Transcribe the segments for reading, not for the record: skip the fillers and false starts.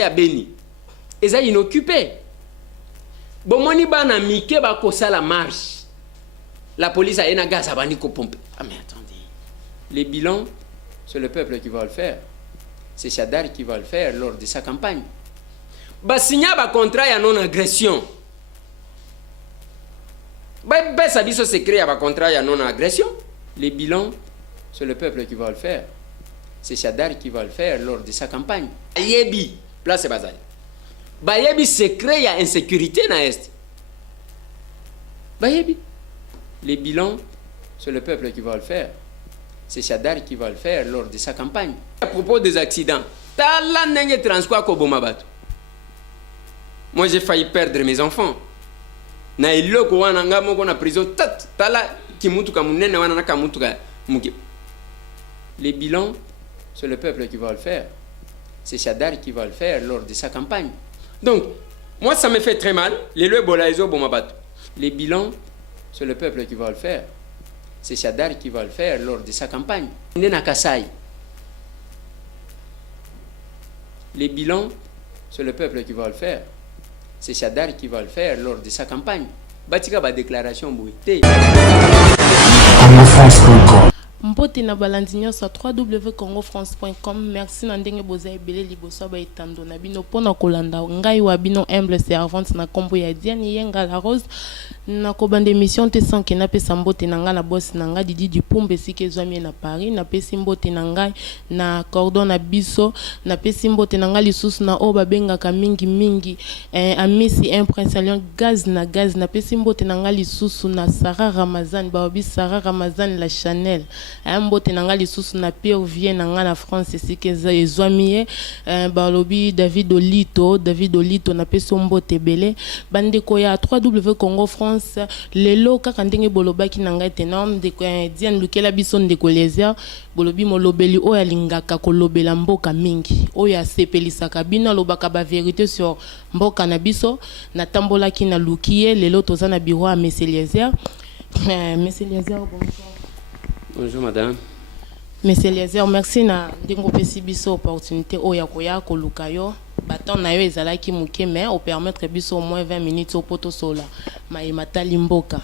ya Beni eza inoccupé bomoni bana mike bakosa la marche la police a ena gaz abandi ko pompe. Ah mais attendez, les bilans c'est le peuple qui va le faire, c'est Chadar qui va le faire lors de sa campagne. Basigna ba contrat ya non agression ba ça biso secret ya ba contrat ya non agression. Les bilans c'est le peuple qui va le faire, c'est Chadar qui va le faire lors de sa campagne. Yebi place bazali bayebi secret ya insécurité na est bayebi. Les bilans c'est le peuple qui va le faire, c'est Chadar qui va le faire lors de sa campagne. À propos des accidents, tala ndenge transport ko boma bato, moi j'ai failli perdre mes enfants na iloko wana nga moko na prison tat tala kimutuka munene wana na kamutuka mugi. Les bilans c'est le peuple qui va le faire, c'est Chadar qui va le faire lors de sa campagne. Donc, moi, ça me fait très mal. Les bilans, c'est le peuple qui va le faire. C'est Chadar qui va le faire lors de sa campagne. Les bilans, c'est le peuple qui va le faire. C'est Chadar qui va le faire lors de sa campagne. Batika ba déclaration bouité. Mpote na balandinyo sa www.congofrance.com. Merci na ndenge boza ebele liboso ba etando na bino pona kolanda ngai wa bino humble servante na kombo ya Diane Yenga la Rose na kobanda émission te sans que na pesa mbote na nga na boss na nga Didi du Pumbe sike zwami na Paris na pesi mbote na ngai na cordon na biso na pesi mbote na ngai lisusu na o babengaka mingi amisi un prince allion gaz na pesi mbote na ngai lisusu na Sarah Ramazan baobi Sarah Ramazan la Chanel mbote na ngai lisusu na Pierre Vien na ngai na France sike zwami balobi David Olito na pesi mbote bele bandeko ya www.congo France lelo kaka ndenge bolobaki na ngai tenom de Diane Lukela biso ndeko lesia bolobi molobeli oyo alingaka kolobela mboka mingi oyo asepelisaka bino lobaka ba vérité sur mboka na biso na tambolaki na lukie lelo toza na bureau à Monsieur Eliezer. Monsieur Eliezer, bonjour. Bonjour madame. Monsieur Eliezer, merci na ndenge pesi biso opportunité oyo ya koya koluka yo baton na yo ezalaki muke mais au permettre biso au moins 20 minutes au poto sola maimata limboka.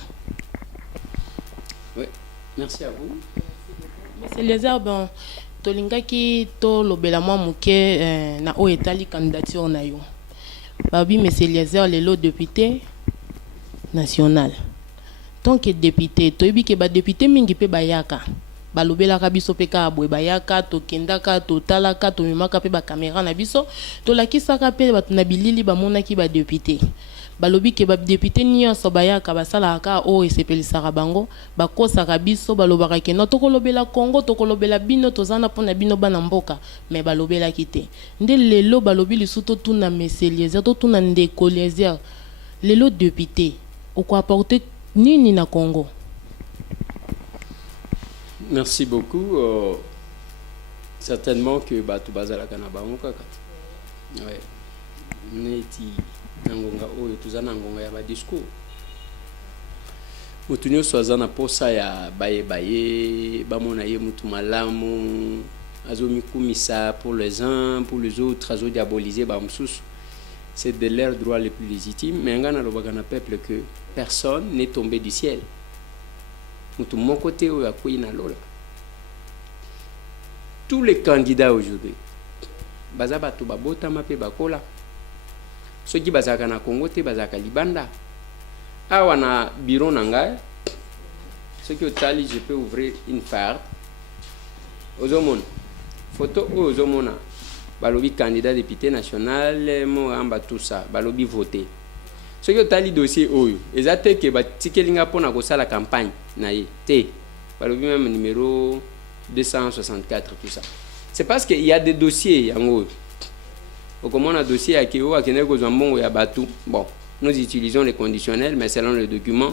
Oui, merci à vous. Monsieur Eliezer, bon tolingaki to lobela mwa muke na o etali candidature na yo. Babi Monsieur Eliezer lelo député national. Tant que député, toyebi ke ba député mingi pe bayaka. Balobelaka biso pe ka boye bayaka to kendaka to talaka to mimaka pe ba caméra na biso to lakisaka pe bato na bilili bamonaki ba député balobi ke ba député nyonso bayaka basalaka o esepelisaka bango bakosaka biso balobaka ke no tokolobela Congo tokolobela bino tozana pona bino bana mboka mais balobelaki te nde lelo balobi lisuto tuna Monsieur Eliezer to tuna ndeko Eliezer lelo député oko apporter nini na Congo. Merci beaucoup. Certainement que Batu Bazala Kanabamo Kaka. Ouais. Neti Nangonga Oyo Tuzana Nangonga Yaba discours. Mutunyo Swazana Posa ya Baye Bamona Ye Mutumalamu Azomi Kumisa pour les uns, pour les autres, Azo diabolisé Bamsous. C'est de leurs droits les plus légitimes. Mais Ngana Lobagana peuple que personne n'est tombé du ciel. Mon côté où tous les candidats aujourd'hui bazaba to babota mape bakola ceux qui bazaka na Congo te bazaka libanda awa na bureau nanga ceux qui otali je peux ouvrir une farde ozomona photo ozomona balobi candidat député national mo amba tout ça balobi voter ceux qui otali dossier oyo ezate ke batikelinga pona ko sala campagne na ye te balobi même numéro 264 tout ça. C'est parce qu'il y a des dossiers yango au comment on a dossier à Keo à Keneko Zambongo ya Batu. Bon, nous utilisons les conditionnels mais selon le document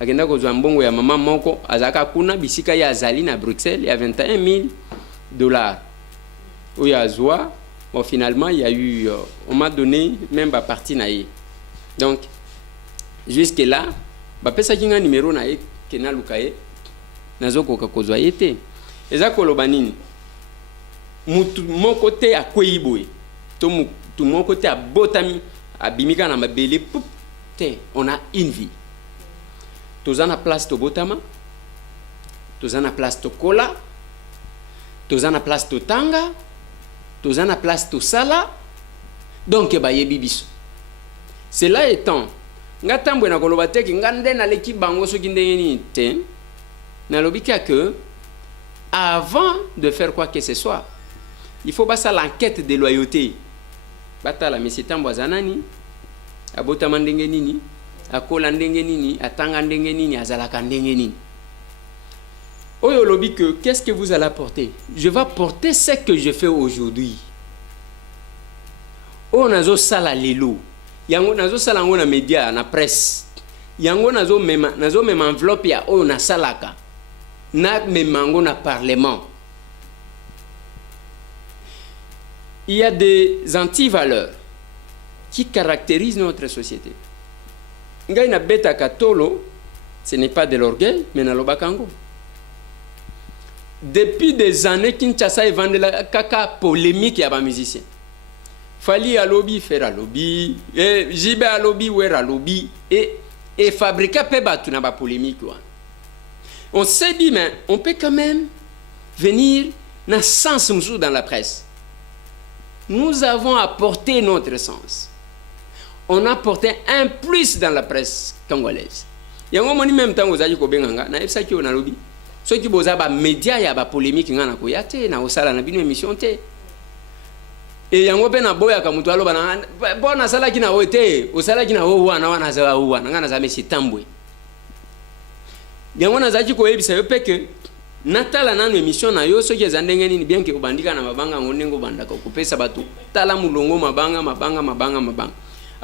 à Keneko Zambongo ya maman moko azaka kuna bisika ya Azali na Bruxelles il y a $21,000 où il y a Zoa. Bon finalement il y a eu on m'a donné même ba partie na ye. Donc jusque là ba pesa kinga numéro na ye kena lukaye nazoko kakozwa yete eza koloba nini mutu mon côté akweyi boye to tout mon côté à botami à bimika na mabele poup te on a une vie tous en a place to botama tous en a place to kola tous en a place to tanga tous en a place to sala donc ba yebi biso cela étant ngatambo na koloba te ki ngande na leki bango so kindenge ni te na lobika que avant de faire quoi que ce soit il faut basa l'enquête de loyauté batala monsieur tambo zanani abotama ndenge nini akola ndenge nini atanga ndenge nini azalaka ndenge nini oyo lobi que qu'est-ce que vous allez apporter je vais porter ce que je fais aujourd'hui o nazo sala lelo yango nazo sala ngo na media na presse yango nazo mema enveloppe ya oyo na salaka na memango na parlement. Il y a des antivaleurs qui caractérisent notre société. Ngai na beta katolo, ce n'est pas de l'orgueil, mais na lobakango. Depuis des années, Kinshasa est vendu la caca polémique à ba musicien. Fali à lobby, faire à lobby, et Jibe à lobby, ouer à lobby, et fabriquer peba tout na ba polémique. On s'est dit, mais on peut quand même venir na sens dans la presse. Nous avons apporté notre sens. On a apporté un plus dans la presse congolaise. Yango moni même temps ozaji ko benganga na epsa ki on a lobby. Ceux qui boza ba média ya ba polémique ngana ko yate na osala na bino émission te. Et yango pe na boya ka mutu aloba na bona sala ki na ote, osala ki na o wana wana za wana ngana za mesi tambwe. Yango na zaji ko yebisa yo peke natala nanu émission na yo soki ezandenge nini bien que obandika na mabanga ngonengo bandaka kopesa bato tala mulongo mabanga.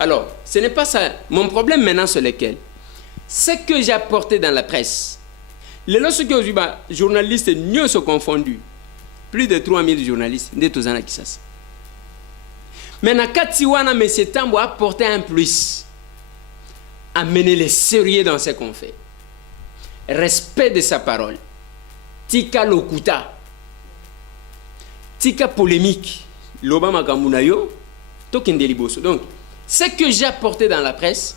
Alors, ce n'est pas ça. Mon problème maintenant c'est lequel? Ce que j'ai apporté dans la presse. Les lorsque aujourd'hui journalistes mieux sont confondus. Plus de 3000 journalistes de tous qui ça. Maintenant Katiwana monsieur Tambo a apporté un plus. Amener les sérieux dans ce qu'on fait. Respect de sa parole. Tika lokuta. Tika polémique. Loba magamunayo. Tokendeliboso. Donc, ce que j'ai apporté dans la presse,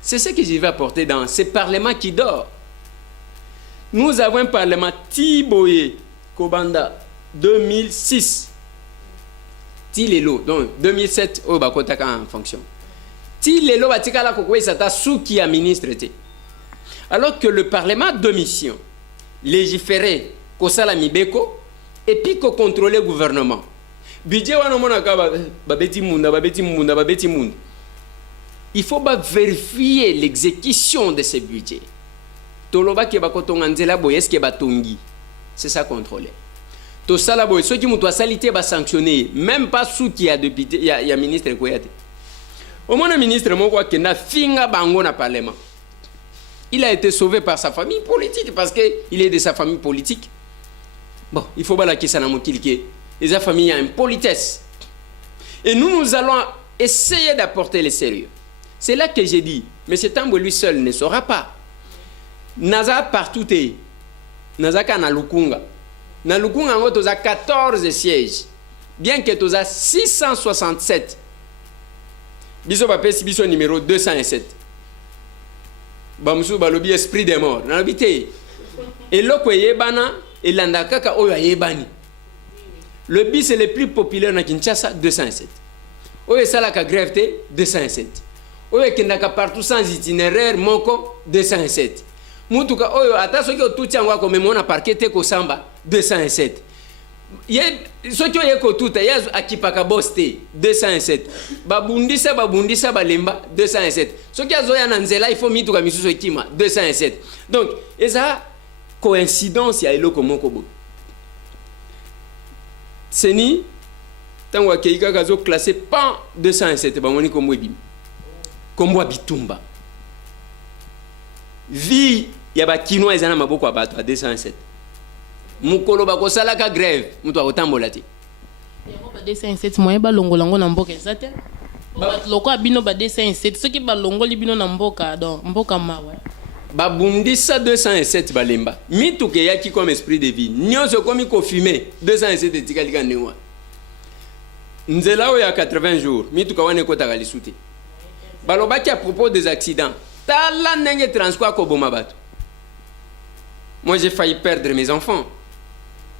c'est ce que je vais apporter dans ce parlement qui dort. Nous avons un parlement Tiboye Kobanda 2006. Tilelo. Donc, 2007, au Bakotaka en fonction. Tilelo Batika la Kokwe Sata Souki a ministre. Alors que le parlement de mission légiférer kosala mibeko et puis ko contrôler le gouvernement budget wana mona ka babeti munda il faut vérifier l'exécution de ces budgets toloba ke bakotonga nzela boye est-ce que batongi c'est ça contrôler to sala boye ceux qui mutu asalité ba sanctionner même pas sous qui a député il y a ministre ko yate au moins ministre moko akenda finga bango na parlement. Il a été sauvé par sa famille politique parce qu'il est de sa famille politique. Bon, il faut pas que ça n'a pas et sa famille a une politesse. Et nous allons essayer d'apporter le sérieux. C'est là que j'ai dit, mais cet Tambo lui seul ne saura pas. Naza partout est. Naza kana Lukunga. Na Lukunga, on a 14 sièges. Bien que tu as 667. Biso papé, biso numéro 207. Bamsou balobi esprit des morts na habité et loko yebana et landakaka oyo yebani le bis c'est le plus populaire na Kinshasa 207 oyo salaka grève te 207 oyo kendaka partout sans itinéraire moko 207 mutuka oyo ata soki otuti yango ko memona parquet te ko samba 207 ye soki oyo ko tuta yazo akipaka boste 207 babundisa balemba 207 soki azoya na nzela il faut mituka misusu ekima 207 donc eza coïncidence ya eloko moko bo seni tango akeika kazo classé pan 207 bamoni kombo ebimi kombo abitumba vie ya ba kinois ezana maboko abato a 207 mukolo bakosalaka grève mutu akotambola te yango ba 207 moyen balongola ngo na mboka ezate loko abino ba 207 soki balongoli bino na mboka donc mboka mawa babundisa 207 balemba mituke yaki comme esprit de vie nyonso komi ko fumer 207 etikalika newa nzela oyo ya 80 jours mituka wana ekotaka lisu te balobaki à propos des accidents tala ndenge transport koboma bato. Moi j'ai failli perdre mes enfants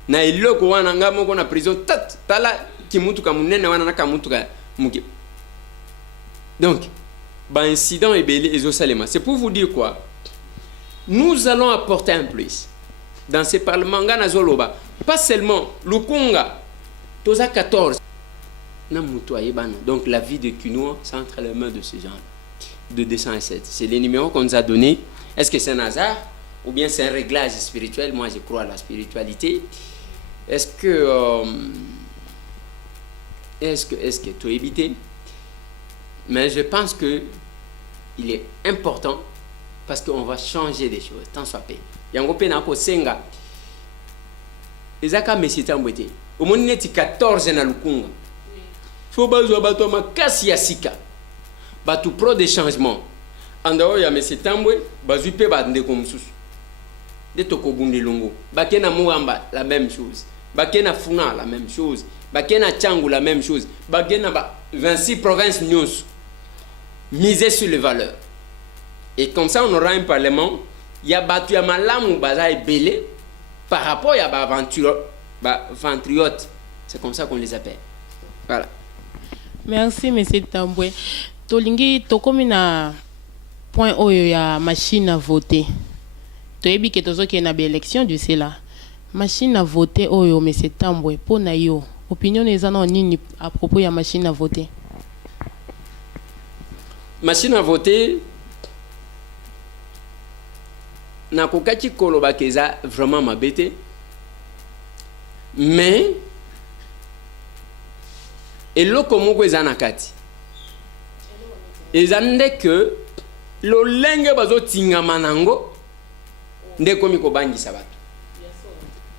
na eloko wana nga moko na prison tala kimutuka munene wana na kamutuka muke. Donc incident ebele ezosalema. C'est pour vous dire quoi, nous allons apporter un plus dans ces parlements ngana zoloba, pas seulement Lukunga toza 14 na mutu ayebana. Donc la vie de Kinoa c'est entre les mains de ces gens de 207. C'est les numéros qu'on nous a donnés. Est-ce que c'est un hasard ou bien c'est un réglage spirituel? Moi je crois à la spiritualité. Est-ce que tu as évité? Mais je pense que il est important parce qu'on va changer des choses, tant soit paix. Yango pe na ko senga. Ezaka mesita mbwete. Omoni neti 14 na Lukunga. Faut bazwa bato makasi ya sika. Batu pro des changements. Andao ya mesita mbwe bazwi pe ba ndeko mususu. De tokobunde longo. Bakena Muamba la même chose. Bakena Funa la même chose. Bakena Tchangu la même chose. Bakena 26 provinces news. Miser sur les valeurs. Et comme ça, on aura un parlement. Il y a battu ya malamu baza ebele par rapport à ventriote. C'est comme ça qu'on les appelle. Voilà. Merci, monsieur Tambwe. Tolingi tokomi na point oyo ya machine à voter. Toyebi ke tozoki na élection du cela. Machine à voter oyo monsieur Tambwe po na yo. Opinion eza na nini à propos ya machine à voter? Machine à voter na kokaki koloba keza vraiment mabete, mais eloko moko eza na kati eza nde que lolenge bazotingama nango nde komi kobangisa bato.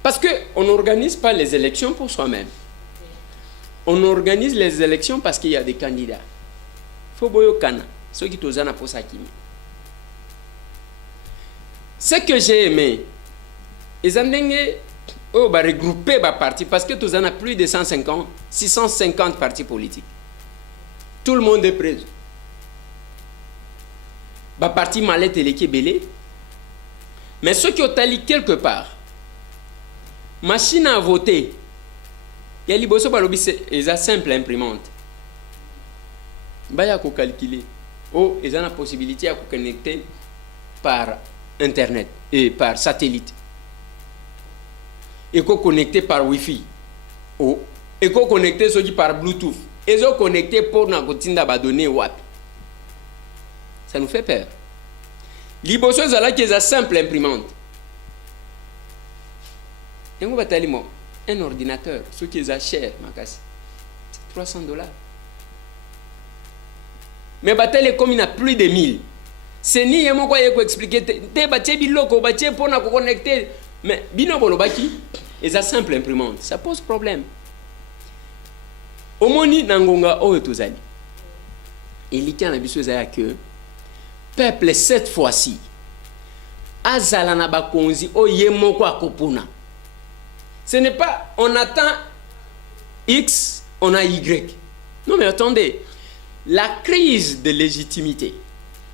Parce que on n'organise pas les élections pour soi-même. On organise les élections parce qu'il y a des candidats. Faut boyo kana ceux qui tozana pour ça kimi. Ce que j'ai aimé, ils ont regroupé les partis parce que tous en a plus de 650 partis politiques. Tout le monde est présent. Les partis malais et belé. Mais ceux qui ont allé quelque part, machine à voter, il y a liboso balobi c'est simple imprimante. Bah, il y a qu'à calculer. Oh, ils ont la possibilité à connecter par Internet et par satellite. Et qu'on connecter par Wi-Fi. Oh, et qu'on connecter par Bluetooth. Et qu'on connecter pour na kotinda ba donner WAP. Ça nous fait peur. Liboso zala qui est simple imprimante. Et on va un ordinateur, ce qui est cher, makasi. $300. Mais batele comme il a plus de 1000. C'est ni yemo quoi yeko expliquer te batie biloko batie pour na connecter mais bino bolobaki et ça simple imprimante ça pose problème. Omoni nangonga oyo tozali. Il y a na biso za que peuple cette fois-ci azala na bakonzi oyemo kwa kopuna. Ce n'est pas on attend X, on a Y. Non mais attendez. La crise de légitimité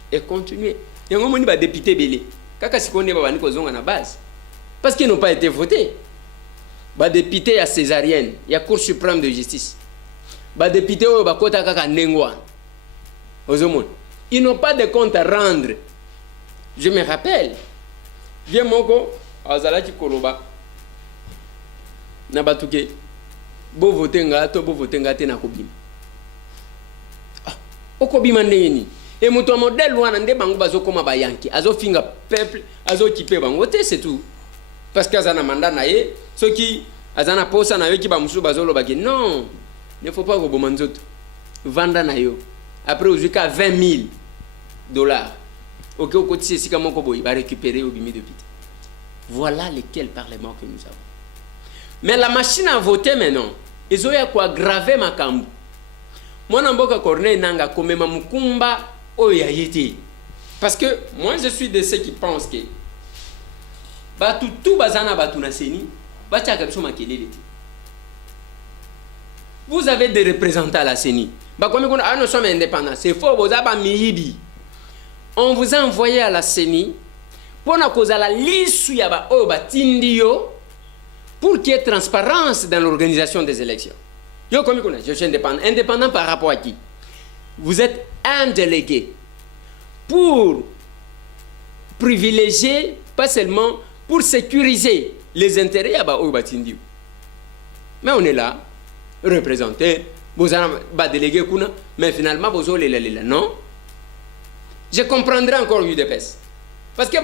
est continuée. Il y a un moment où les députés belé. Kaka sikonde ba bani kozonga na base. Parce qu'ils n'ont pas été votés. Ba député à césarienne, il y a Cour suprême de justice. Ba député au bakota kaka ndengwa. Ozomon. Ils n'ont pas de compte à rendre. Je me rappelle. Bien moko azalaki koloba. Na batuke. Bo votenga to bo votenga te na kobima. Okobima ndeni et moto modèle wana nde bango bazokoma ba yanki azofinga peuple azokipe bango te c'est tout parce que azana mandat na ye ceux qui azana posa na yo ki ba musu bazoloba ki non ne faut pas koboma nzoto vanda na yo après ozuka $20,000 OK okotisi sika moko boy ba récupérer obimi de vite. Voilà lesquels parlements que nous avons. Mais la machine à voter maintenant ezoya ko aggraver makambo. Moi, Namboka Corneille Nanga komema mukumba oyayete. Parce que moi, je suis de ceux qui pensent que batu tout bazana batu na seni, bacha kabso makelele. Vous avez des représentants à la CENI. Nous sommes indépendants. C'est faux. On vous a envoyé à la CENI pour la liste pour qu'il y ait transparence dans l'organisation des élections. Je suis indépendant. Indépendant par rapport à qui? Vous êtes un délégué pour privilégier, pas seulement pour sécuriser les intérêts à Batindio. Mais on est là, représenté, vous avez délégué, mais finalement, vous avez non. Je comprendrai encore UDPS. Parce que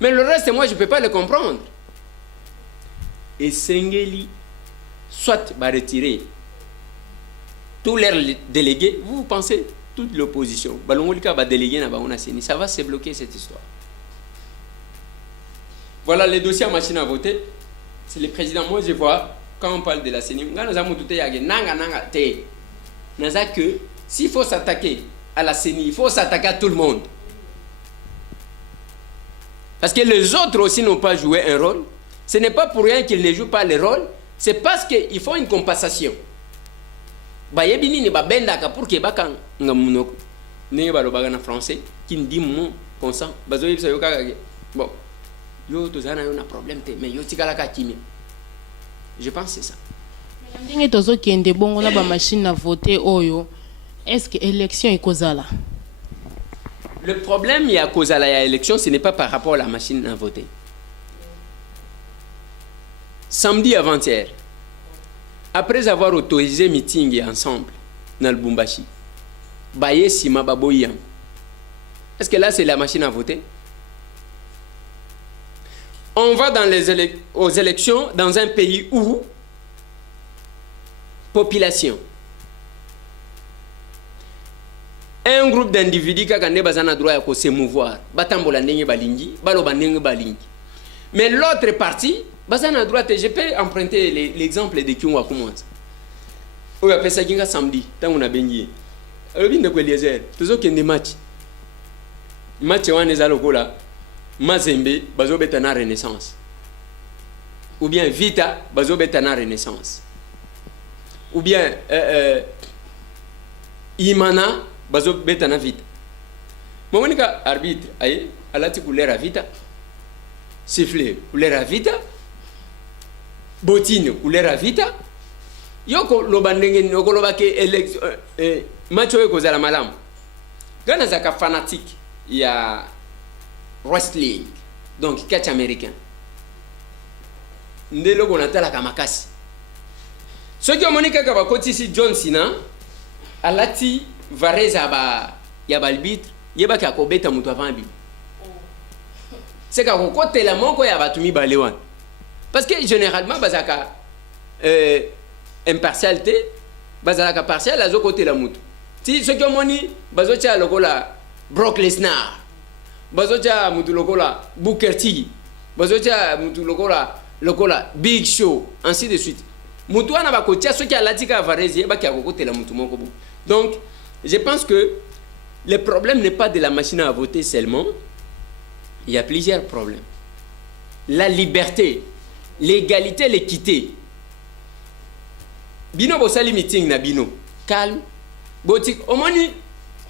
mais le reste, moi, je ne peux pas le comprendre. Et Sengeli, soit va retirer tous leurs délégués, vous pensez, toute l'opposition, va déléguer, ça va se bloquer cette histoire. Voilà les dossiers en machine à voter. C'est le président. Moi, je vois, quand on parle de la CENI, que s'il faut s'attaquer à la CENI, il faut s'attaquer à tout le monde. Parce que les autres aussi n'ont pas joué un rôle. Ce n'est pas pour rien qu'ils ne jouent pas le rôle. C'est parce qu'il faut une compensation. Bayebini ne babenda pour que bakan ngamunoko ne ba lobagana français qui dit mon consent bazoyi sa yoka bon yo to zana yo na problème te mais yo tikala ka kimi. Je pense que c'est ça. Ndenge tozo kende bongo na ba machine à voter oyo est-ce que élection est causale? Le problème il y a causale à élection, ce n'est pas par rapport à la machine à voter. Samedi avant-hier, après avoir autorisé meeting ensemble dans le Bumbashi, Baye Sima Baboyam, est-ce que là c'est la machine à voter? On va dans aux élections dans un pays où population, un groupe d'individus qui a le droit de se mouvoir, mais l'autre partie, bazana droit, je peux emprunter l'exemple de Kyungwa Koumouz. On appelle ça Kinga samedi, tant on a baigné. Alors, il y a des toujours qu'il y a des matchs. Match on est à l'okola, Mazembe, bazo betana Renaissance. Ou bien Vita, bazo betana Renaissance. Ou bien Imana, bazo betana Vita. Monika arbitre, aïe, alati couleur à Vita. Sifflet, couleur à Vita. Botine, couleur à Vita. Yoko lobandenge yoko lobake élection match oyo kozala malamu. Gana zaka fanatique, il y a wrestling, donc catch américain. Ndelo konatala kamakasi. Soki omonika ka bakotisi John Cena alati vareza ba ya balbitre yeba ka kobeta mutu avant bi. C'est ka kokotela moko ya batumi balewan. Parce que généralement bazaka impartialité bazalaka partiel azo côté la mutu ti ce que moni bazotia lokola Brock Lesnar bazotia mutu lokola Booker T bazotia mutu lokola Big Show ainsi de suite mutu ana bakotia ce qui alatika varezi ba ki côté la mutu moko bu. Donc je pense que le problème n'est pas de la machine à voter seulement, il y a plusieurs problèmes. La liberté, l'égalité, l'équité. Bino bosali meeting na bino calme botik omoni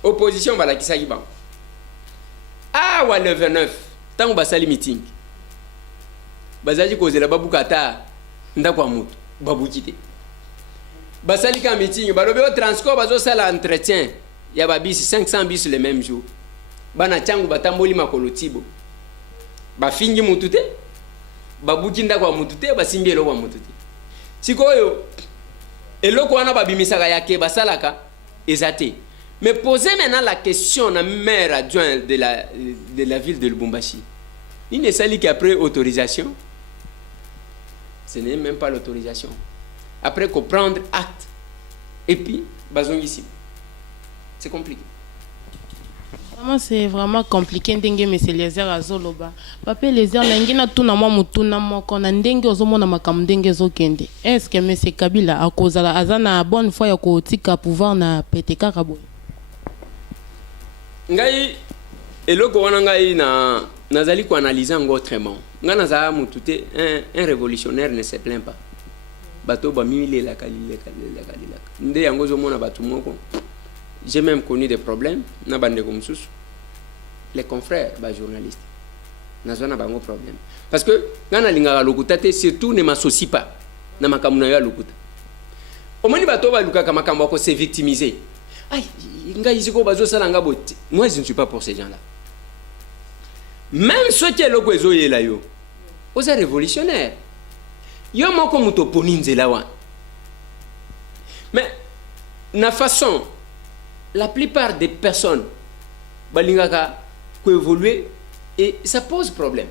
opposition bala kisaki ba ah wa le 29 tango basali meeting bazaji kozela babukata ndakwa mutu babukite basali ka meeting balobe au transport bazo sala entretien ya ba bis 500 bis le même jour bana changu batamboli makolo tibo ba fingi mutu te babuki ndakwa mutu te basimbi elo kwa mutu te sikoyo eloko wana babimisaka yake basalaka ezate. Mais posez maintenant la question na maire adjoint de la ville de Lubumbashi. Il ne s'agit qu'après autorisation. Ce n'est même pas l'autorisation. Après qu'on prendre acte. Et puis, bazong ici. C'est compliqué. Vraiment, c'est vraiment compliqué. Ndenge mais c'est les airs azoloba. Papa les airs n'engina tuna mo mutuna mo kona ndenge ozomona makambo ndenge zokende. Est-ce que monsieur Kabila a cause la azana bonne fois ya ko tika pouvoir na PTK kabo? Ngai eloko wana ngai na nazali ko analyser ngo autrement. Nga naza mutute un révolutionnaire ne se plaint pas. bato ba mimile la kalile nde yango zo mona bato moko. J'ai même connu des problèmes na bande comme sous les confrères ba journalistes na zona bango problème parce que ngana linga lokuta te surtout ne m'associe pas na makamuna ya lokuta omoni bato ba luka kama kambo ko se victimiser ay ngai ziko bazo sala ngabo. Moi je ne suis pas pour ces gens-là. Même ceux qui loko ezo yela yo aux révolutionnaires yo moko muto poninze la wa. Mais na façon la plupart des personnes balingaka ko évoluer et ça pose problème.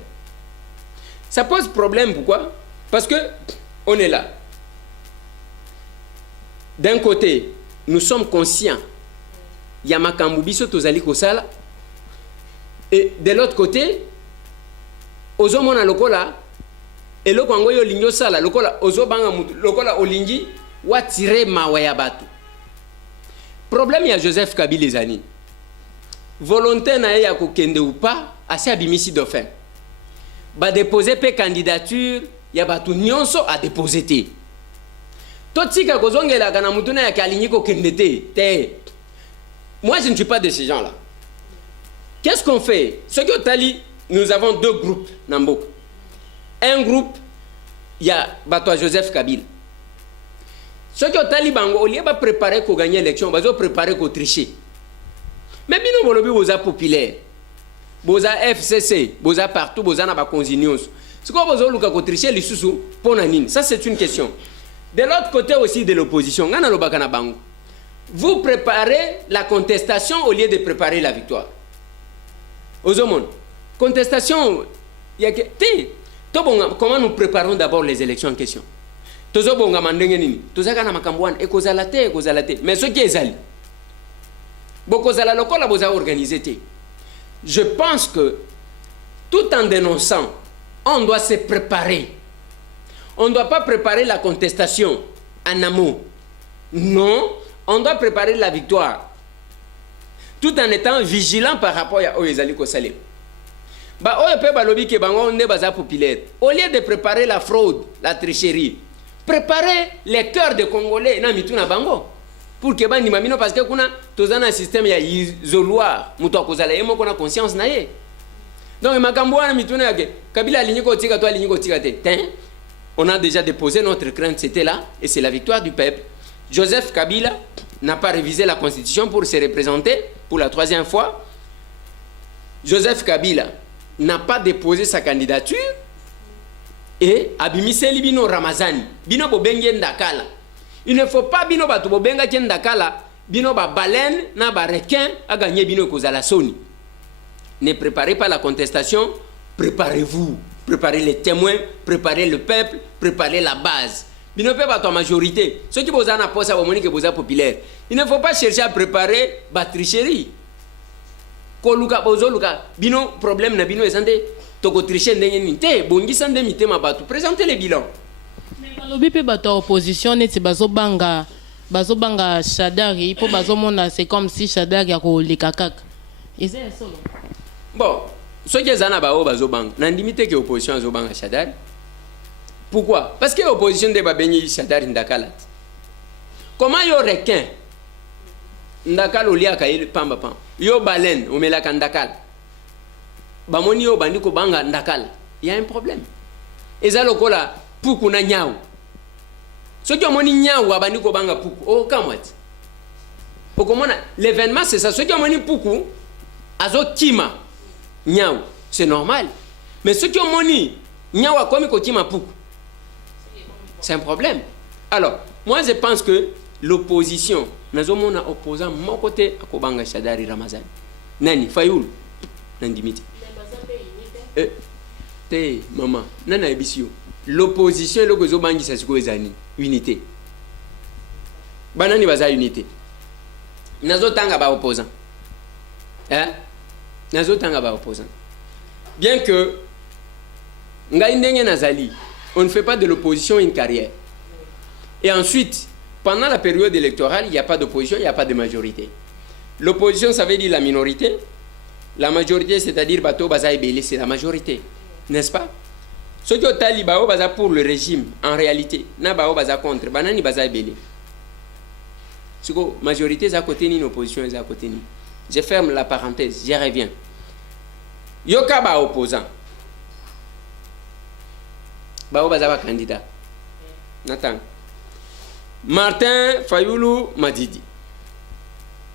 Ça pose problème pourquoi? Parce que on est là. D'un côté, nous sommes conscients ya makambu biso tozali kosala et de l'autre côté ozomona lokola eloko yango yo lingi osala lokola ozobanga mutu lokola olingi watire mawa ya bato. Problème ya Joseph Kabila ezani volonté na ye ya kokende ou pas asi abimisi dauphin ba déposer pe candidature ya bato nyonso a déposer te totika kozongela kana mutu na ya kalingi kokende te. Moi je ne suis pas de ces gens-là. Qu'est-ce qu'on fait? Ce que Tali, nous avons deux groupes Nambok. Un groupe il y a bato Joseph Kabila. Ce que Tali bango au lieu de préparer pour gagner l'élection, bazo préparer pour tricher. Mais bino bolobi boza populaire. Boza FCC, boza partout, boza na ba consignos. Ce que bozo luka ko tricher les sous pour nanine. Ça c'est une question. De l'autre côté aussi de l'opposition, ngana lobaka na bango. Vous préparez la contestation au lieu de préparer la victoire. Ozomon, contestation, il y a que comment nous préparons d'abord les élections en question. Tozobonga mandenge nini, tozaka na makambwana ekozala te. Mais ce qui est zali. Bokozala lokola boza organisé te. Je pense que tout en dénonçant, on doit se préparer. On ne doit pas préparer la contestation en amont. Non, on doit préparer la victoire. Tout en étant vigilant par rapport à Oyezali Kosale. Ba oyo pe balobi ke bango ne baza populaire. Au lieu de préparer la fraude, la tricherie, préparer les cœurs des Congolais na mituna bango. Pour que bandi mamino parce que kuna tozana système ya isoloir, muto akozala yemo kona conscience na ye. Donc makambo wana mituna yake Kabila linyiko tika to linyiko tika te. On a déjà déposé notre crainte, c'était là et c'est la victoire du peuple. Joseph Kabila n'a pas révisé la constitution pour se représenter pour la troisième fois. Joseph Kabila n'a pas déposé sa candidature et abimise bino Ramazani bino bobenge ndakala. Il ne faut pas bino batu bobenga ndakala bino ba baleine na ba requin a gagné bino kozala soni. Ne préparez pas la contestation, préparez-vous, préparez les témoins, préparez le peuple, préparez la base. Bino pe bato majorité, ceux qui boza na posa bomoni ke boza populaire. Il ne faut pas chercher à préparer ba tricherie. Ko luka bozo luka bino problème na bino ezande toko tricher ndenge ni te bongisa nde mitema bato présenter les bilans. Mais balobi pe bato opposition neti bazobanga Shadari po bazomona c'est comme si Shadari ya ko lekakaka. Eza solo. Bon, ceux qui ezana ba o bazobanga na ndimite ke opposition azobanga Shadari. Pourquoi? Parce que l'opposition de Babeni Shadari Ndakala. Comment yo requin Ndakala olia kaile pamba pam. Yo baleine o melaka Ndakala. Bamoni yo bandiko banga Ndakala. Il y a un problème. Eza lokola puku na nyau. Ce qui omoni nyau abandiko banga puku. Oh kamwati. Okomona l'événement c'est ça. Ce qui omoni puku azo kima nyau. C'est normal. Mais ce qui omoni nyau akomi ko kima puku. C'est un problème. Alors, moi je pense que l'opposition, nous sommes opposants de mon côté à Kobanga Shadari Ramazani. Nani, Fayoul, Nandimiti. Maman, Nana Ebisio. L'opposition, le Gozo Bangi Sasiko Ezani. Unité. Banani Baza unité. Nazo Tanga ba opposant. Nazo Tanga ba opposant. Bien que, Ngaïndenge Nazali, on ne fait pas de l'opposition une carrière. Et ensuite, pendant la période électorale, il n'y a pas d'opposition, il n'y a pas de majorité. L'opposition, ça veut dire la minorité. La majorité, c'est-à-dire Bato Bazaï Bélé, c'est la majorité. N'est-ce pas? ceux qui ont talibao baza pour le régime en réalité na bao baza contre banani baza belé siko majorité za côté ni opposition za côté ni je ferme la parenthèse je reviens yoka ba opposant bao baza ba candidat natang Martin Fayulu Madidi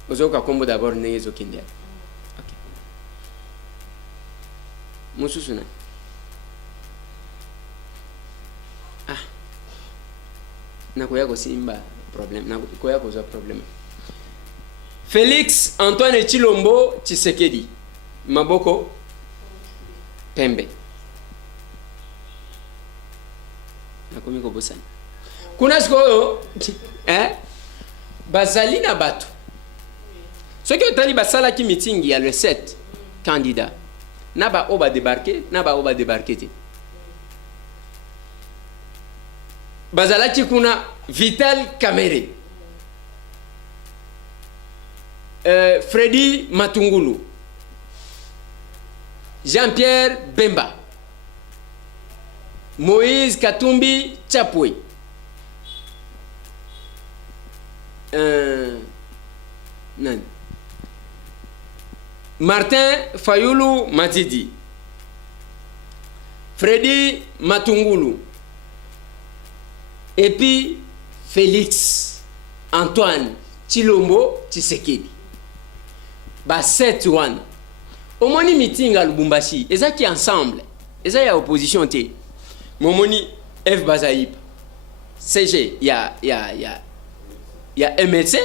ozoka kombo d'abord nezo kindia OK mususuna nakoya kosimba problème nakoya kozwa problème Félix Antoine Chilombo Tshisekedi maboko pembe nakomi kobosana kuna sikoyo bazali na bato soki otali basalaki meeting ya le 7 candidat na ba oba débarquer na ba oba débarquer te bazalaki kuna Vital Kamerhe Freddy Matungulu Jean-Pierre Bemba Moïse Katumbi Chapwe nani Martin Fayulu Madidi Freddy Matungulu et puis Félix Antoine Chilombo Tshisekedi ba 7 wana omoni meeting à Lubumbashi ezaki ensemble eza ya opposition te momoni F Bazaïb CG ya MLC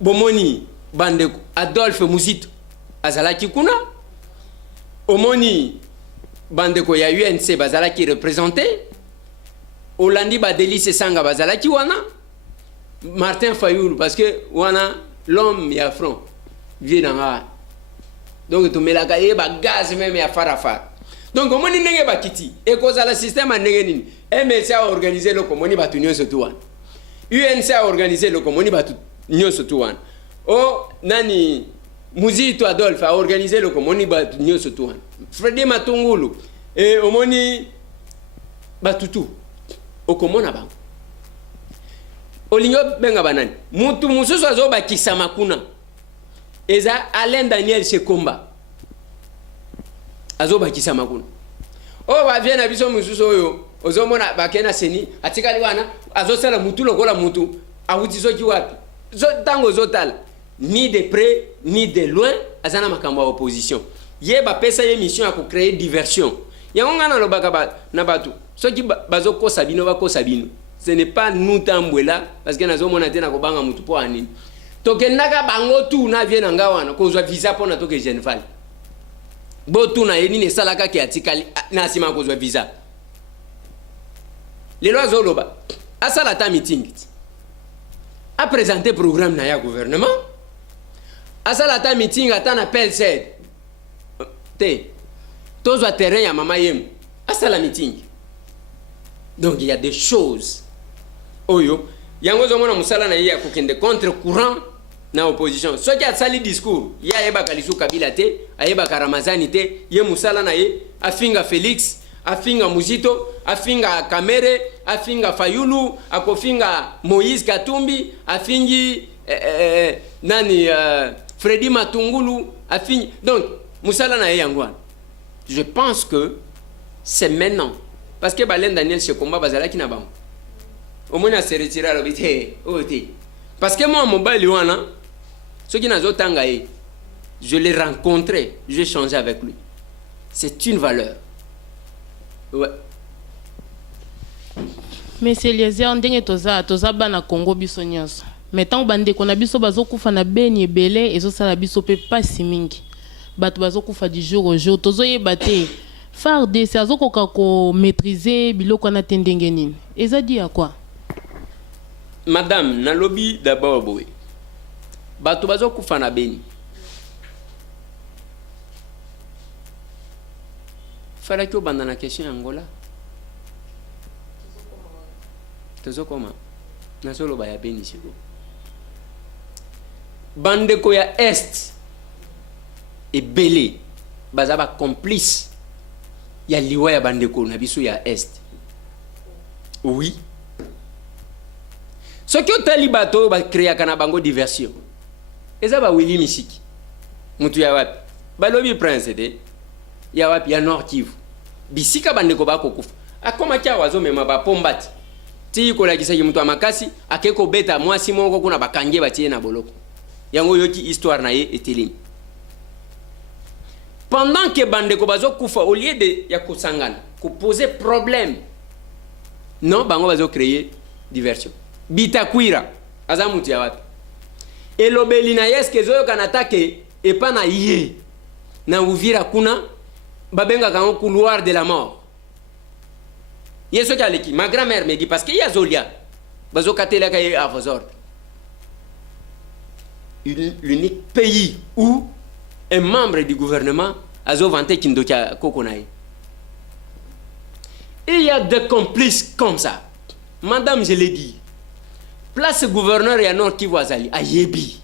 bomoni bande Adolphe Muzito azalaki kuna omoni bande ko ya UNC bazalaki représenté Olandi Badelice Sanga bazalaki wana Martin Fayulu parce que wana l'homme ya front vient dans donc tu mets la gaie ba gaz même ya farafar donc omoni ndenge bakiti et cause la système ndenge nini MLC a organisé le komoni batu nyonso tu wana UNC a organisé le komoni batu nyonso tu wana o nani Muzito Adolphe a organisé le komoni batu nyonso tu wana Freddy Matungulu et omoni batutu okomona bango olingo benga banani mutu mususu azobakisa makuna eza Alain Daniel Shekomba azobakisa makuna o bavie na biso mususu oyo ozomona bakena seni atikali wana azosala mutu lokola mutu awuti soki wapi tango zotala ni de près ni de loin azana makambo ya opposition ye bapesa ye mission ya créer diversion yango ngana lobaka na batu soki bazokosa bino bakosa bino ce n'est pas nous tambwela parce que nazomona te na kobanga mutu po anini tokendaka bango tu na vie na ngawana kozwa visa pona toke Genval bo tu na yeni ne salaka ki atikali na sima kozwa visa lelo azoloba asala ta meeting a présenter programme na ya gouvernement asala ta meeting atana PLC te tozwa terrain ya mama yemu asala meeting. Donc il y a des choses oyo yango zomona musala na ya kokende contre courant na opposition soki asali discours ya yeba kalisu Kabila te ayeba Karamazani te ye musala na ye afinga Félix afinga Muzito afinga Kamerhe afinga Fayulu akofinga Moïse Katumbi afingi nani Freddy Matungulu afingi donc musala na ye yango. Je pense que c'est maintenant parce que Alain Daniel Shekomba bazalaki na bango omona se retira lo bité oté parce que moi mobile wana ce qui nazo tanga ye je l'ai rencontré j'ai changé avec lui c'est une valeur ouais mais c'est Eliezer ndenge toza bana Congo biso nyonso mais tant bandeko na biso bazokufa na beni ebele ezosala biso pe pasi mingi bato bazokufa du jour au jour tozoyeba te FARDC azokoka ko maîtriser biloko na tendenge nini eza dit à quoi madame na lobby d'abord boy bato bazokufa na beni fala ko banda na question Angola tozokoma na solo ba ya beni siko bandeko ya est et belé bazaba complice ya liwa ya bandeko na biso ya est. Oui. Ce qui otali bato ba créer kana bango diversion. Eza ba Willy Misiki. Mutu ya wapi? Balobi prince de ya wapi ya Nord Kivu. Bisika bandeko bako kufa. Akoma kya wazo mema ba pombati. Ti ko la kisaki mutu amakasi akeko beta mwasi moko kuna bakange batie na boloko. Yango yoki histoire na ye etelemi. Pendant que bandeko bazo kufa au lieu de ya kusangana, ko poser problème. Non, bango bazo créer diversion. Bitakwira aza mutu ya wapi? Elobeli na yeske zoyo kanatake epa na ye na Uvira kuna babenga kango couloir de la mort. Yeso kaleki ma grand-mère me dit parce que ya zolia bazo katela kay à vos ordres. L'unique pays où un membre du gouvernement a vanté Kindokia Kokonaï. Et il y a des complices comme ça. Madame, je l'ai dit. Place gouverneur et non qui voit ali à Yebi.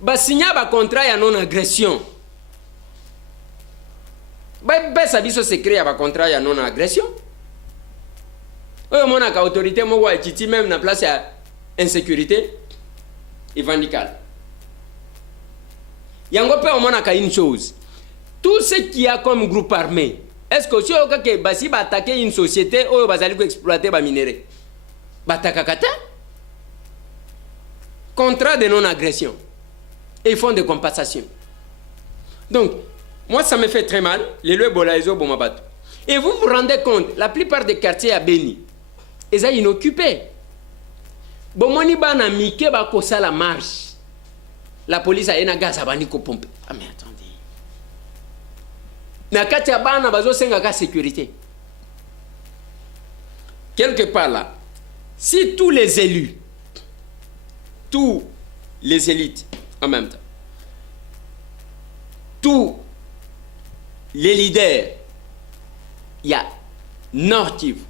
Ba signa ba contrat ya non agression. Ba sabiso secret ya ba contrat ya non agression. Mon autorité mo wa titi même na place ya insécurité évangélicale. Yango pe omonaka une chose. Tout ce qui a comme groupe armé, est-ce que si on basi ba attaquer une société ou bazali ko exploiter ba minerai? Batakakata? Contrat de non-agression. Et fonds de compensation. Donc, moi ça me fait très mal. Les lois bolaïso bomabato. Et vous vous rendez compte, la plupart des quartiers à Beni, ils sont inoccupés. Bomoni bana mike ba kosa la marche. La police a ena gaz abani ko pompe. Ah mais attendez. Na kati ya bana bazo senga ka sécurité. Quelque part là, si tous les élus, tous les élites en même temps, tous les leaders, il y a Nord Kivu,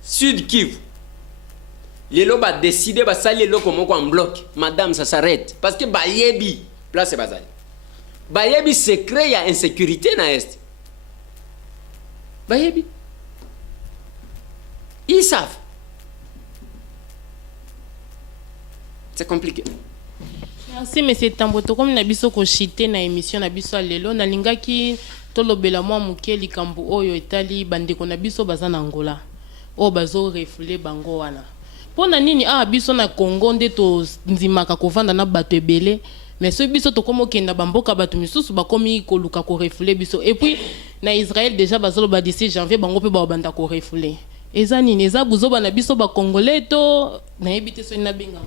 Sud Kivu, les lots va décider de salir les lots en bloc. Madame, ça s'arrête. Parce que Bayebi, place c'est bazali. Bayebi se crée insécurité dans l'Est. Bayebi. Ils savent. C'est compliqué. Merci, monsieur Tamboto. Comme na biso ko chité na émission na biso lelo, na lingaki tolobela mwa muke likambo oyo etali bandeko na biso baza na Angola. O bazo refouler bango wana. Pona nini biso na Congo nde to nzimaka kovanda na bato ebele, mais so biso to komo kenda bamboka bato misusu bakomi koluka ko refouler biso. Et puis na Israël déjà bazolo ba d'ici janvier bango pe ba banda ko refouler. Eza nini eza buzoba na biso ba congolais to na ebite so na benga.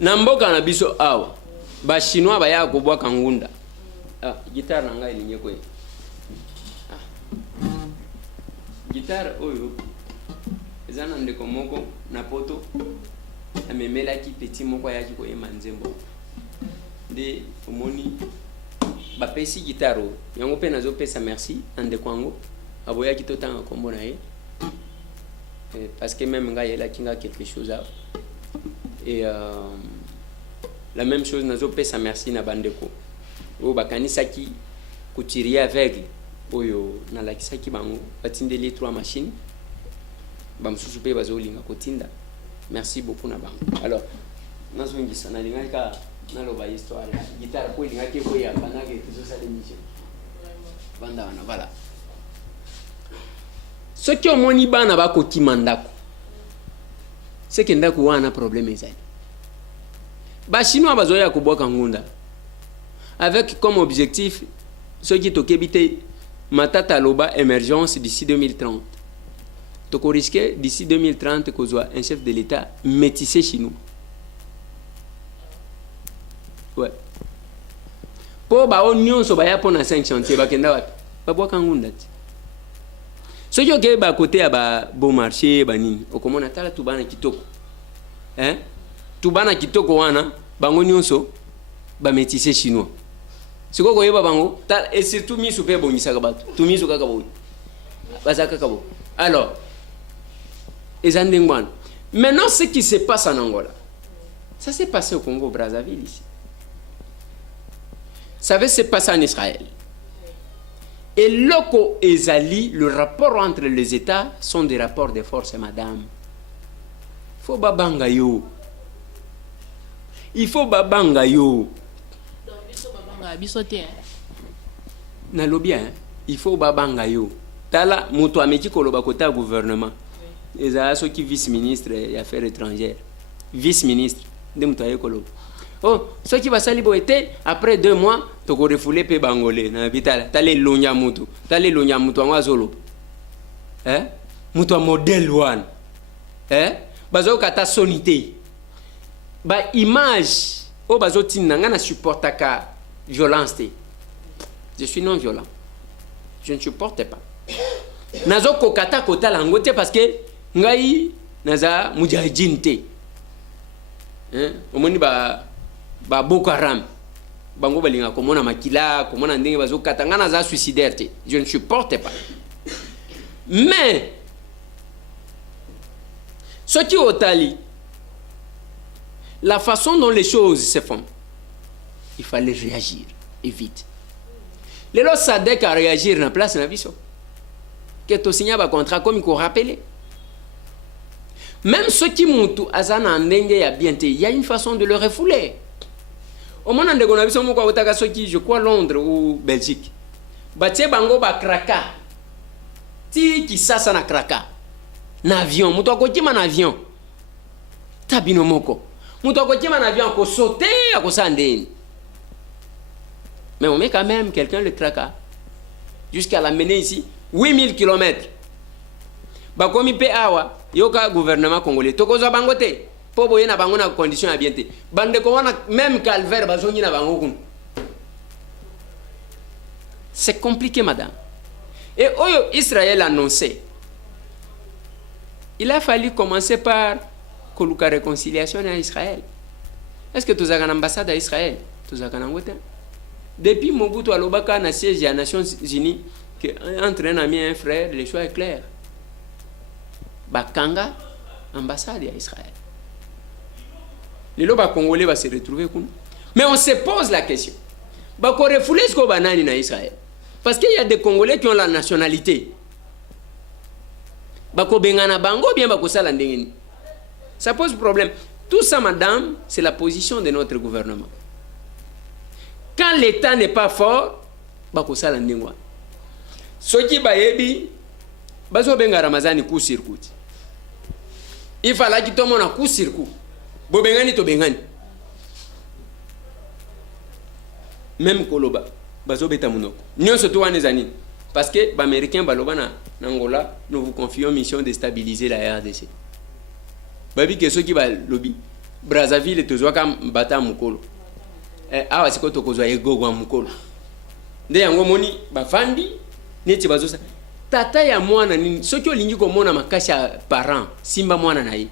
Na mboka na biso awa ba chinois ba ya ko bwa kangunda. Guitare na ngai linye ko. Guitare oyo ezana ndeko moko na poto amemela ki petit moko ya ki ko yema nzembo de omoni ba pesi guitare yango pe nazo pesa merci ndeko ngo aboya ki totanga kombo na ye parce que même ngai la kinga quelque chose là et la même chose nazo pesa merci na bandeko o bakanisa ki kutiria aveugle oyo na lakisa ki bango batindeli 3 machines bamsusu pe bazolinga kotinda. Merci beaucoup na bango. Alors nazongisa na linga ka na loba histoire la guitare ko linga ke ko ya bana ke tout ça l'émission banda wana voilà. Ce qui omoni bana ba ko kimandako c'est que ndako wana problème ezali ba chinois bazoya ko boka ngunda avec comme objectif ce qui tokebite matata loba émergence d'ici 2030. Donc on risquait d'ici 2030 qu'on soit un chef de l'État métissé chinois. Ouais. Pour ba union so ba ya pona 5 chantiers ba kenda wapi? Ba bwa kangunda ti. So yo ke ba côté ya ba bon marché ba nini? Okomona tala tubana kitoko. Hein? Tubana kitoko wana bango nyonso ba métissé chinois. Siko ko yeba bango ta et surtout mi super bongisa ka bato. Tu mi so kaka bo. Bazaka ka bo. Alors maintenant, ce qui se passe en Angola, ça s'est passé au Congo-Brazzaville ici. Ça va se passer en Israël. Et loko ezali, le rapport entre les États sont des rapports de force, madame. Il faut babanga yo. Il faut babanga yo. Nalobi, hein? Il faut babanga yo. Tala, mutu ameki koloba kota gouvernement. Ezala soki vice-ministre des Affaires étrangères. Vice-ministre de mutu aye koloba. Oh, ceux qui va sali boete après 2 mois, tu vas refouler pe bangolais na vital. Tale lonya mutu angwa zolo. Mutu modèle one. Bazo kata sonité. Ba image o bazo tinanga na supportaka violence te. Je suis non violent. Je ne supporte pas. Nazo kokata kota langote parce que ngai naza mujahidin te. Omoni ba Boko Haram bango balinga komona makila komona ndenge bazo katangana za suicidaire te. Je ne supporte pas. Mais ce qui au tali, la façon dont les choses se font, il fallait réagir et vite. Les lots SADC à réagir dans la place de la vie. Que tu signes un contrat comme il faut rappeler. Même ceux qui montent à Zana Ndenge il y a une façon de le refouler. Au moment où on a vu ceux qui, je crois, Londres ou Belgique, Batie Bango ba kraka. Ti qui ça na kraka. N'avion, muto akoti man avion. Tabino moko. Muto akoti man avion ko sauter à ko sandeni. Mais on met quand même quelqu'un le kraka. Jusqu'à l'amener ici, 8000 km. Bakomi pe awa, yoka gouvernement congolais. Tokozo bangote. Po boye na bango na condition ambiente. Bande ko wana même calvaire bazongi na bango kun. C'est compliqué, madame. Et Oyo Israël a annoncé. Il a fallu commencer par la réconciliation en Israël. Est-ce que tu as une ambassade à Israël? Tu as une ambassade? Depuis Mobutu Alobaka na siège des Nations Unies, entre un ami et un frère, le choix est clair. Bakanga, ambassade à Israël. Les loba congolais va se retrouver. Mais on se pose la question. Bako refoulé ce qu'on banani na Israël. Parce qu'il y a des Congolais qui ont la nationalité. Bako bengana bango bien bako sala ndengeni. Ça pose problème. Tout ça, madame, c'est la position de notre gouvernement. Quand l'État n'est pas fort, bako sala ndengwa. Soki bayebi bazo benga Ramazani coup circuit. Il fallait que tout le monde a coup circuit. Bo bengani to bengani. Même Koloba bazo beta munoko. Nyon surtout wane zani. Parce que les Américains, Angola, nous vous confions mission de stabiliser la RDC. Babi que ceux qui va lobby, Brazzaville et Tozoaka bata mukolo. Ah, c'est quoi tokozo ego gwa mukolo. Nde yango moni bafandi neti bazosa. Tata ya mwana nini soki olingi komona makasi ya parents simba mwana na ye.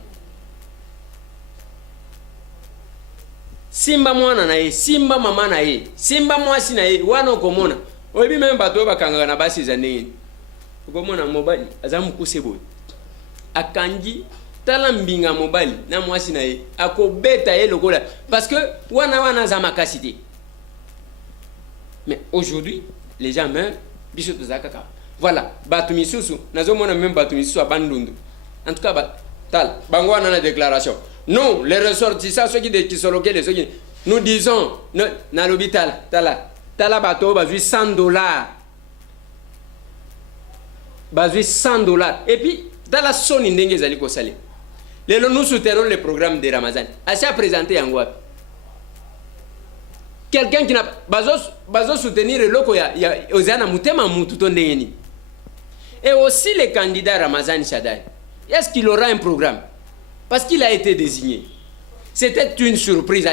Simba mwana na ye, simba mama na ye, simba mwasi na ye, wana komona. Oyebi même bato bakanga na basi za ndenge. Ukomona mobali azamu kusebo. Akangi tala mbinga mobali na mwasi na ye akobeta ye lokola parce que wana za makasité. Mais aujourd'hui, les gens meurent biso tozakaka. Voilà, batumisusu nazomona même batumisusu abandundu. En tout cas tal bango wana na déclaration. Nous, les ressortissants ceux qui sont locaux ceux qui nous disons na l'hôpital tala bato bazui $100. Bazui $100. Et puis dans la soni ndenge zali ko sali. Nous soutenons le programme de Ramazan. Assez à présenter en Guadeloupe. Quelqu'un qui n'a pas soutenir le loco ya ozana mutema mutu to ndengeni. Et aussi le candidat Ramazan Shadai. Est-ce qu'il aura un programme? Parce qu'il a été désigné. C'était une surprise.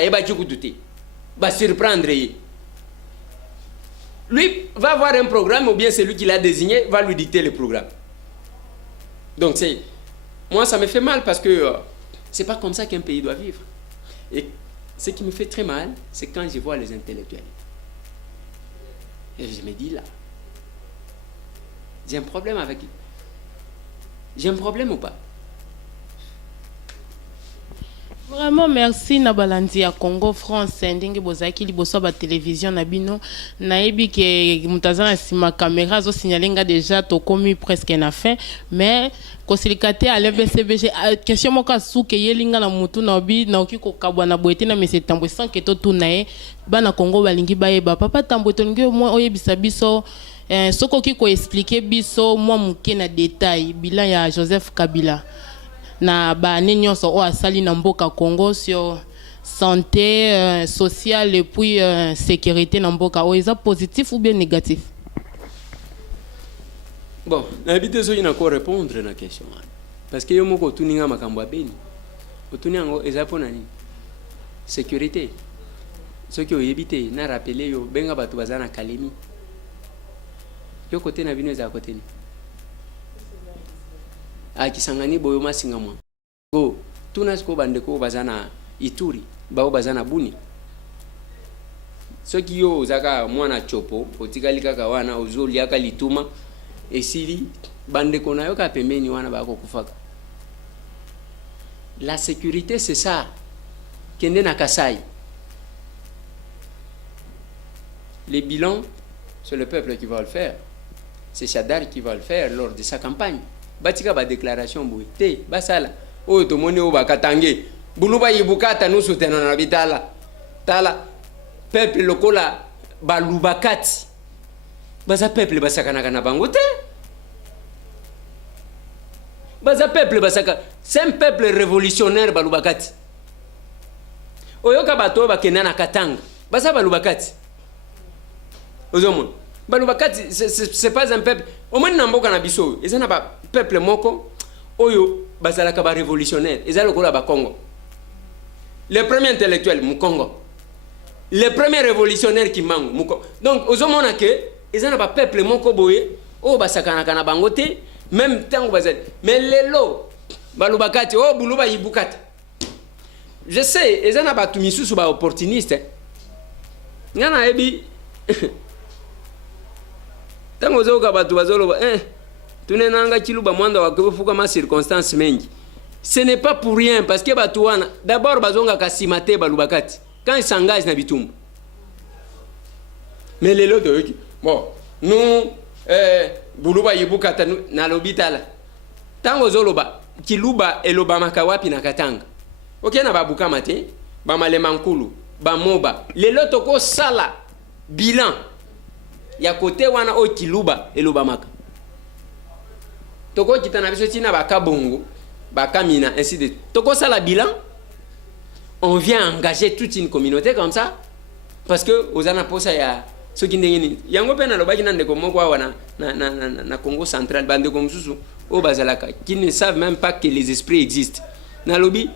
Va surprendre. Lui va avoir un programme ou bien celui qui l'a désigné va lui dicter le programme. Donc moi ça me fait mal parce que c'est pas comme ça qu'un pays doit vivre. Et ce qui me fait très mal, c'est quand je vois les intellectuels. Et je me dis là, j'ai un problème avec eux. J'ai un problème ou pas? Vraiment merci na balandi ya Congo France ndenge bozaki liboso ba télévision na bino nayebi ke mutazana sima caméra zo signaler nga déjà to komi presque na fin mais kosilikate à l'FBCBG question moka suke yelinga na mutu na obi na oki kokabwa na boete na mese tambo sans que to tunae bana Congo balingi bayeba papa tambo to ngi mo oyebisa biso soko ki ko expliquer biso moi muke na détail bilan ya Joseph Kabila na ba nyonso o asali na mboka Congo sur santé sociale et puis sécurité na mboka o eza positif ou bien négatif. Bon, n'habite so ina ko répondre na question parce que yo moko tuninga makambo abeni otuninga eza pona ni sécurité ce qui oyebite na rappeler yo benga batu bazana kalemi yo côté na bino eza côté ni akisangani boyo masinga mwa go tunasiko bandeko bazana Ituri bao bazana Buni soki yo zaka mwana chopo otikali kaka wana ozoli aka lituma esili bandeko na yo ka pembeni wana bako kufaka. La sécurité c'est ça kende na Kasai. Les bilans c'est le peuple qui va le faire, c'est Chadar qui va le faire lors de sa campagne. Batika ba déclaration boy te basala o to moni o bakatange buluba yibukata no sutena na bitala tala peuple lokola balubakati baza peuple basakana kana bango te baza peuple basaka c'est un peuple révolutionnaire balubakati oyoka bato bakena na Katanga baza balubakati ozomon balubakati c'est pas un peuple au moins namboka na biso ezana ba peuple moko oyo bazalaka ba révolutionnaire ezala lokola ba Congo le premier intellectuel mu Congo le premier révolutionnaire qui mango mu Congo donc ozomona ke ezana ba peuple moko boye o basakana kana bango te même tango bazali mais lelo balubakati o buluba yibukata je sais ezana ba tumisusu ba opportuniste ngana ebi tango zoka batu bazolo tunenanga kiluba mwanda wakefuka ma circonstances mengi. Ce n'est pas pour rien parce que batu wana d'abord bazonga kasimate balubakati quand ils s'engagent na bitumbu. Mais les lots de bon nous buluba yibukata na lobitala tango zoloba kiluba eloba makawapi na Katanga OK na babuka mate ba malemankulu ba moba les lots toko sala bilan ya kote wana o kiluba eloba maka toko kitana biso tina bakabongo bakamina ainsi de toko sala bilan on vient engager toute une communauté comme ça parce que ozana posa ya soki ndengeni yango pena lobaki nande ko moko wana na Congo central bande ko mususu o bazalaka qui ne savent même pas que les esprits existent na lobi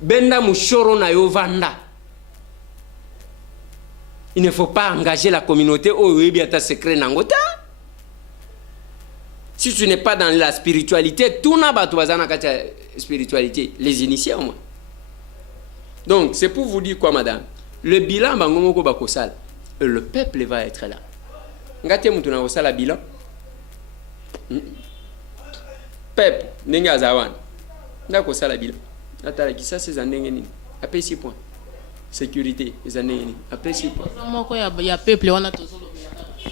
benda mushoro na yo vanda. Il ne faut pas engager la communauté au ta secret nangota. Si tu n'es pas dans la spiritualité, tout n'a pas de spiritualité. Les initiés au moins. Donc, c'est pour vous dire quoi, madame? Le bilan, le peuple va être là. Ngate mutuna osala bilan. Peuple, nenga zawan. Ndako sala bilan. Atala kisa ces années ni. Après 6 points. Sécurité les années après 6 points.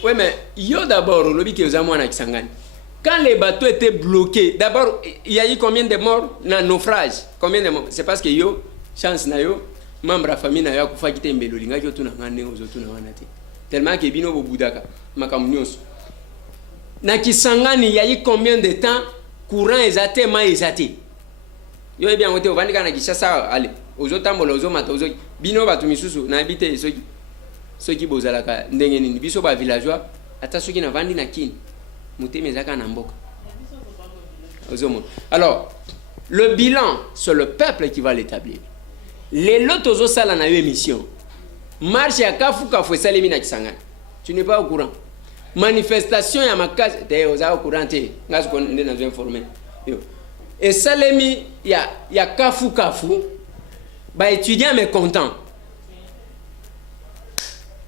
Oui mais yo d'abord lobi que zamwana kisangani. Quand les bateaux étaient bloqués, d'abord il y a eu combien de morts dans naufrage? Combien de morts? C'est parce que yo chance na yo membre la famille na yo kufa kite mbelo linga yo tuna ngane ozo tuna wanate. Tellement que bino bobudaka makamunyoso. Na kisangani il y a eu combien de temps courant ezate ma ezate. Yo e bien wote ovandika na kishasa allez ozotambola ozomata ozo bino batu misusu na habite soki bozalaka ndenge nini biso ba villageois ata soki na vandi na kini muteme zaka na mboka ozomo. Alors le bilan c'est le peuple qui va l'établir. Les lots ozosala na yo émission marche ya kafuka fo salemi na Kisangani tu n'es pas au courant. Manifestation ya makasi te oza au courant te ngazi ko ndena zo informer yo et salemi ya kafu ba étudiant mais content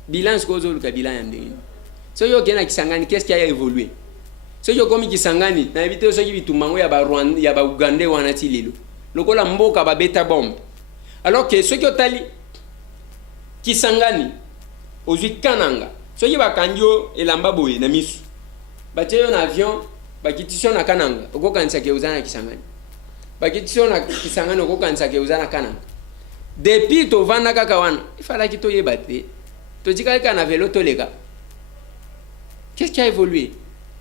bilan ce que le bilan yandeni so yo kena Kisangani qu'est-ce qui a évolué so yo komi Kisangani na éviter so ki bitumango ya ba Rwanda ya ba Uganda wana ti lelo lokola mboka ba beta bombe alors que ceux qui ont tali kisangani ozwi kananga ceux qui bakandio elamba boye na misu bateyo na avion bakitisyo na kananga okokanisa ke uzana kisangani bakitisyo na kisangani okokanisa ke uzana kananga depuis to vanda kaka wana ifala ki to yebate to jika ka na vélo to lega. Qu'est-ce qui a évolué?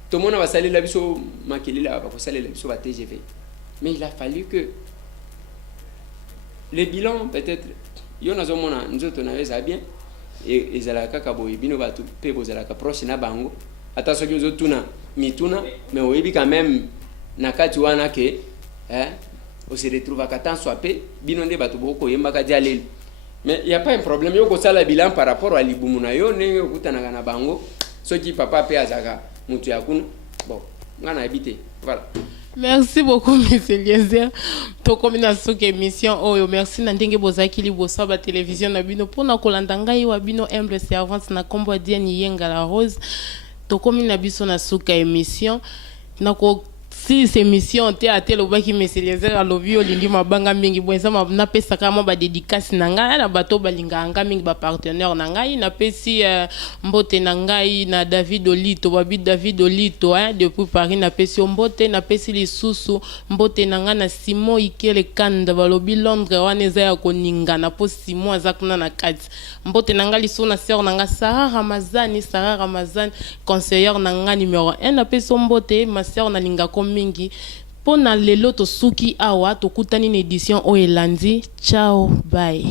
Tout le monde va salir la biso makelila va salir la biso va TGV. Mais il a fallu que le bilan peut-être yo na zomona nzoto na weza bien et ezala kaka boye bino ba pe bozala ka proche na bango ata soki ozotuna mituna mais oyebi quand même na kati wana ke on se retrouve à katan swapé bino nde bato boko yembaka dialeli. Mais il y a pas un problème yo ko sala bilan par rapport à libumu na yo ne okutana na bango soki papa pe azaka mutu ya kuna bon ngana habité voilà. Merci beaucoup, monsieur Eliezer. To komina soke émission oyo merci na ndenge bozaki liboso ba télévision na bino pona kolanda ngai wa bino humble servante na kombo ya Diane Yenga la Rose. To komina biso na soka émission na ko si ces émissions te atel obaki monsieur Eliezer alobi olindi mabanga mingi bwenza na pesa kama ba dédicace na ngai na bato balinga anga mingi ba partenaire na ngai na pesi mbote na ngai na David Olito babi David Olito depuis Paris na pesi mbote na pesi lisusu mbote na ngai na Simon Ikele Kanda balobi Londres wana eza ya koninga na po Simon azakuna na kati mbote na ngai liso na sœur na ngai Sarah Ramazani conseillère na ngai numéro 1 na pesi mbote ma sœur na linga mingi pona lelo to suki awa to kutani na édition o elandi ciao bye.